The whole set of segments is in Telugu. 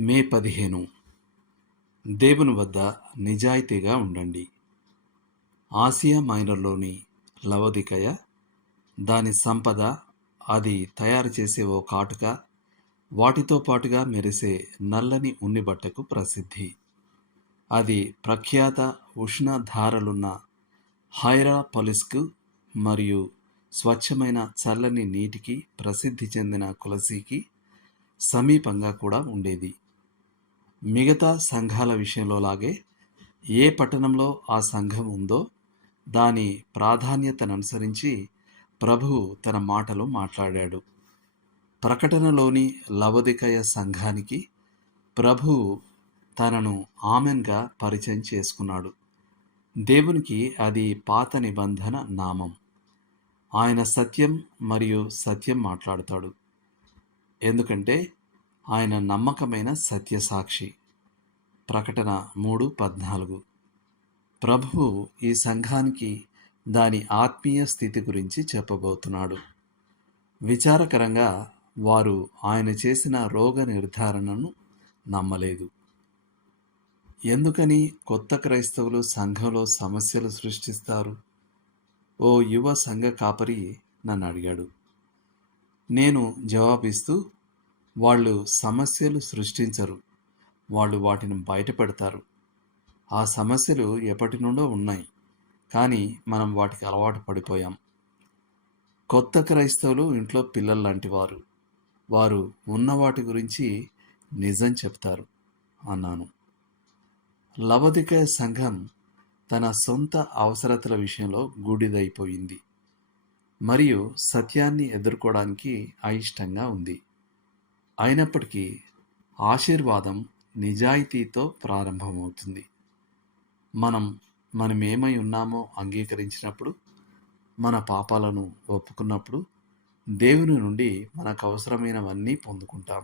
మే పదిహేను. దేవుని వద్ద నిజాయితీగా ఉండండి. ఆసియా మైనర్లోని లవదికయ దాని సంపద అది తయారు చేసే ఓ కాటుక వాటితో పాటుగా మెరిసే నల్లని ఉన్ని బట్టకు ప్రసిద్ధి. అది ప్రఖ్యాత ఉష్ణధారలున్న హైరాపొలిస్కు మరియు స్వచ్ఛమైన చల్లని నీటికి ప్రసిద్ధి చెందిన కులసీకి సమీపంగా కూడా ఉండేది. మిగతా సంఘాల విషయంలో లాగే ఏ పట్టణంలో ఆ సంఘం ఉందో దాని ప్రాధాన్యతను అనుసరించి ప్రభువు తన మాటలు మాట్లాడాడు. ప్రకటనలోని లవదికయ సంఘానికి ప్రభువు తనను ఆమెన్గా పరిచయం చేసుకున్నాడు. దేవునికి అది పాత నిబంధన నామం. ఆయన సత్యం మరియు సత్యం మాట్లాడతాడు. ఎందుకంటే ఆయన నమ్మకమైన సత్యసాక్షి. ప్రకటన మూడు పద్నాలుగు. ప్రభువు ఈ సంఘానికి దాని ఆత్మీయ స్థితి గురించి చెప్పబోతున్నాడు. విచారకరంగా వారు ఆయన చేసిన రోగ నిర్ధారణను నమ్మలేదు. ఎందుకని కొత్త క్రైస్తవులు సంఘంలో సమస్యలు సృష్టిస్తారు? ఓ యువ సంఘ కాపరి నన్ను అడిగాడు. నేను జవాబిస్తూ వాళ్ళు సమస్యలు సృష్టించరు. వాళ్ళు వాటిని బయటపెడతారు. ఆ సమస్యలు ఎప్పటి నుండో ఉన్నాయి. కానీ మనం వాటికి అలవాటు పడిపోయాం. కొత్త క్రైస్తవులు ఇంట్లో పిల్లలు లాంటి వారు. వారు ఉన్న వాటి గురించి నిజం చెప్తారు అన్నాను. లవదిక సంఘం తన సొంత అవసరతల విషయంలో గూడిదైపోయింది. మరియు సత్యాన్ని ఎదుర్కోవడానికి అయిష్టంగా ఉంది. అయినప్పటికీ ఆశీర్వాదం నిజాయితీతో ప్రారంభమవుతుంది. మనం మనం ఏమై ఉన్నామో అంగీకరించినప్పుడు మన పాపాలను ఒప్పుకున్నప్పుడు దేవుని నుండి మనకు అవసరమైనవన్నీ పొందుకుంటాం.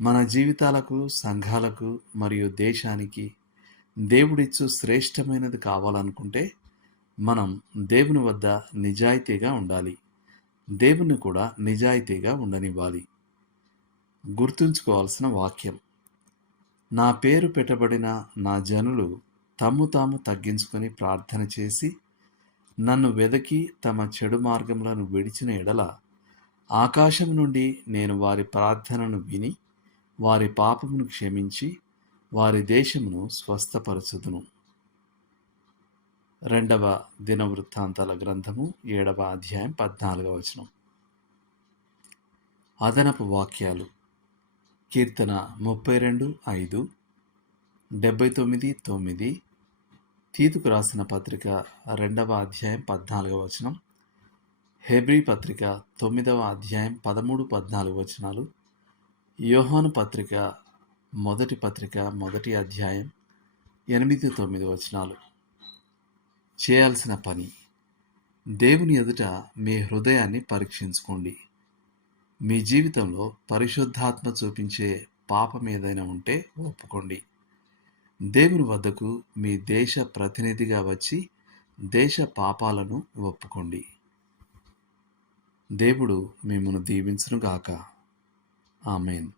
మన జీవితాలకు సంఘాలకు మరియు దేశానికి దేవుడిచ్చు శ్రేష్టమైనది కావాలనుకుంటే మనం దేవుని వద్ద నిజాయితీగా ఉండాలి. దేవుని కూడా నిజాయితీగా ఉండనివ్వాలి. గుర్తుంచుకోవాల్సిన వాక్యం. నా పేరు పెట్టబడిన నా జనులు తమ్ము తాము తగ్గించుకొని ప్రార్థన చేసి నన్ను వెదకి తమ చెడు మార్గములను విడిచిన ఎడల ఆకాశం నుండి నేను వారి ప్రార్థనను విని వారి పాపమును క్షమించి వారి దేశమును స్వస్థపరచుదును. రెండవ దినవృత్తాంతాల గ్రంథము ఏడవ అధ్యాయం పద్నాలుగవ వచనం. అదనపు వాక్యాలు. కీర్తన ముప్పై రెండు ఐదు డెబ్బై తొమ్మిది తొమ్మిది తీతుకు రాసిన పత్రిక రెండవ అధ్యాయం పద్నాలుగవ వచనం హెబ్రీ పత్రిక తొమ్మిదవ అధ్యాయం పదమూడు పద్నాలుగు వచనాలు యోహాను పత్రిక మొదటి పత్రిక మొదటి అధ్యాయం ఎనిమిది తొమ్మిది వచనాలు. చేయాల్సిన పని దేవుని ఎదుట మీ హృదయాన్ని పరీక్షించుకోండి. మీ జీవితంలో పరిశుద్ధాత్మ చూపించే పాపం ఏదైనా ఉంటే ఒప్పుకోండి. దేవుని వద్దకు మీ దేశ ప్రతినిధిగా వచ్చి దేశ పాపాలను ఒప్పుకోండి. దేవుడు మిమ్మల్ని దీవించునుగాక ఆమెన్.